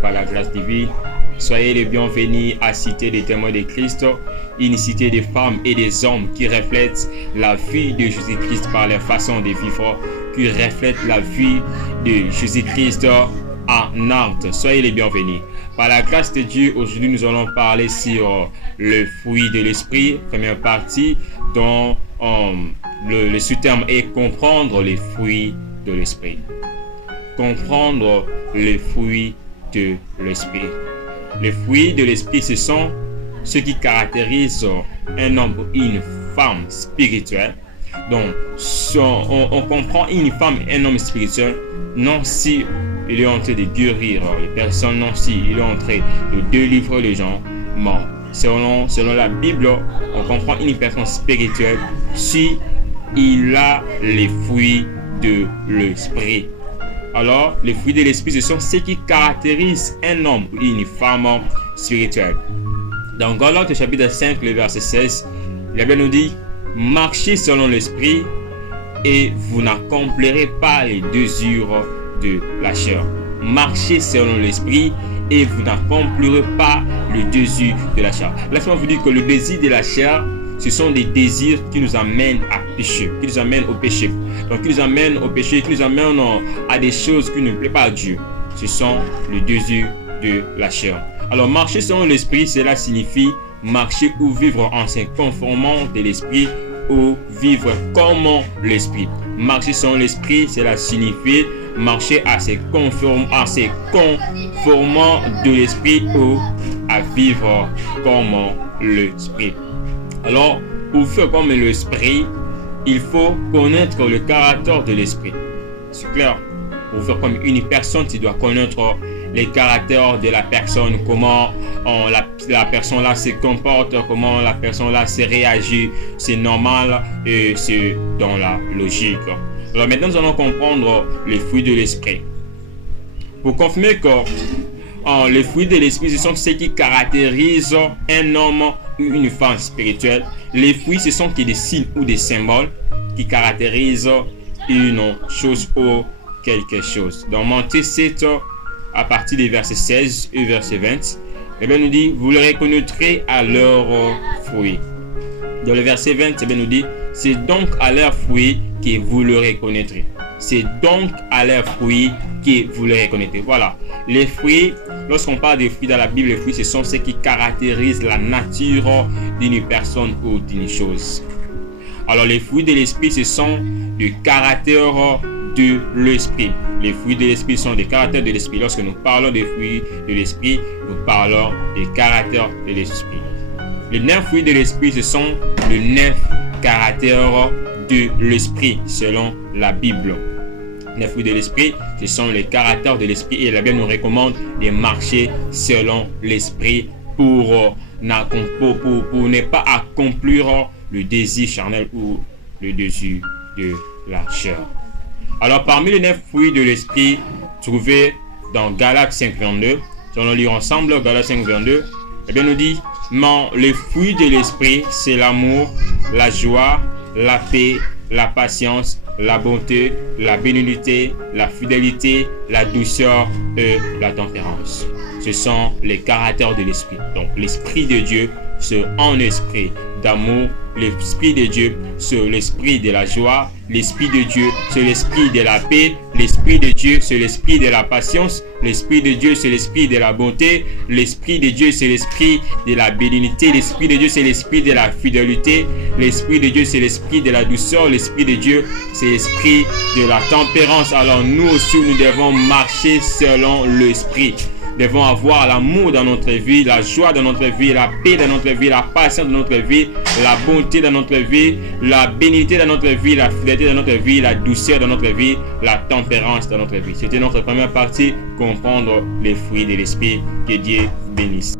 par la grâce divine. Soyez les bienvenus à Cité des témoins de Christ, une cité de femmes et des hommes qui reflètent la vie de Jésus-Christ par leur façon de vivre, qui reflètent la vie de Jésus-Christ en art. Soyez les bienvenus. Par la grâce de Dieu, aujourd'hui nous allons parler sur le fruit de l'esprit, première partie, dont le sous-terme est comprendre les fruits de l'esprit. Comprendre les fruits de l'esprit. Les fruits de l'esprit, ce sont ce qui caractérise un homme ou une femme spirituelle. Donc, on comprend une femme et un homme spirituel, non si il est en train de guérir les personnes, non si il est en train de délivrer les gens morts. Selon la Bible, on comprend une personne spirituelle si il a les fruits de l'esprit. Alors, les fruits de l'esprit, ce sont ceux qui caractérisent un homme ou une femme spirituelle. Dans Galates chapitre 5, le verset 16, la Bible nous dit: marchez selon l'esprit et vous n'accomplirez pas les désirs de la chair. Marchez selon l'esprit et vous n'accomplirez pas le désir de la chair. Laisse-moi vous dire que le désir de la chair, ce sont des désirs qui nous amènent à pécher, qui nous amènent au péché. Donc, qui nous amènent au péché, qui nous amènent à des choses qui ne plaisent pas à Dieu. Ce sont les désirs de la chair. Alors, marcher selon l'esprit, cela signifie marcher ou vivre en se conformant de l'esprit ou vivre comme l'esprit. Marcher selon l'esprit, cela signifie marcher à se conformant de l'esprit ou à vivre comme l'esprit. Alors, pour faire comme l'esprit, il faut connaître le caractère de l'esprit. C'est clair. Pour faire comme une personne, tu dois connaître les caractères de la personne, comment la personne là se comporte, comment la personne là se réagit. C'est normal et c'est dans la logique. Alors maintenant, nous allons comprendre les fruits de l'esprit. Pour confirmer que les fruits de l'esprit, ce sont ceux qui caractérisent un homme ou une femme spirituelle. Les fruits, ce sont des signes ou des symboles qui caractérisent une chose ou quelque chose. Dans Matthieu 7, à partir des versets 16 et verset 20, il nous dit: vous les reconnaîtrez à leurs fruits. Dans le verset 20, nous dit: c'est donc à leurs fruits que vous le reconnaîtrez. C'est donc à leurs fruits que vous les reconnaîtrez. Voilà. Les fruits, lorsqu'on parle des fruits dans la Bible, les fruits, ce sont ceux qui caractérisent la nature d'une personne ou d'une chose. Alors, les fruits de l'esprit, ce sont le caractère de l'esprit. Les fruits de l'esprit sont des caractères de l'esprit. Lorsque nous parlons des fruits de l'esprit, nous parlons des caractères de l'esprit. Les 9 fruits de l'esprit, ce sont les 9 caractères de l'esprit selon la Bible. Les fruits de l'esprit, ce sont les caractères de l'esprit, et la Bible nous recommande de marcher selon l'esprit pour ne pas accomplir le désir charnel ou le désir de la chair. Alors, parmi les 9 fruits de l'esprit trouvés dans Galates 5:22, nous allons lire ensemble Galates 5:22, et bien nous dit: mais les fruits de l'esprit, c'est l'amour, la joie, la paix, la patience, la bonté, la bénignité, la fidélité, la douceur et la tempérance. Ce sont les caractères de l'esprit. Donc, l'esprit de Dieu, c'est un esprit d'amour. L'esprit de Dieu, c'est l'esprit de la joie. L'esprit de Dieu, c'est l'esprit de la paix. L'esprit de Dieu, c'est l'esprit de la patience. L'esprit de Dieu, c'est l'esprit de la bonté. L'esprit de Dieu, c'est l'esprit de la bénignité. L'esprit de Dieu, c'est l'esprit de la fidélité. L'esprit de Dieu, c'est l'esprit de la douceur. L'esprit de Dieu, c'est l'esprit de la tempérance. Alors nous aussi, nous devons marcher selon l'esprit. Nous devons avoir l'amour dans notre vie, la joie dans notre vie, la paix dans notre vie, la patience dans notre vie, la bonté dans notre vie, la bénignité dans notre vie, la fidélité dans notre vie, la douceur dans notre vie, la tempérance dans notre vie. C'était notre première partie, comprendre les fruits de l'esprit. Que Dieu bénisse.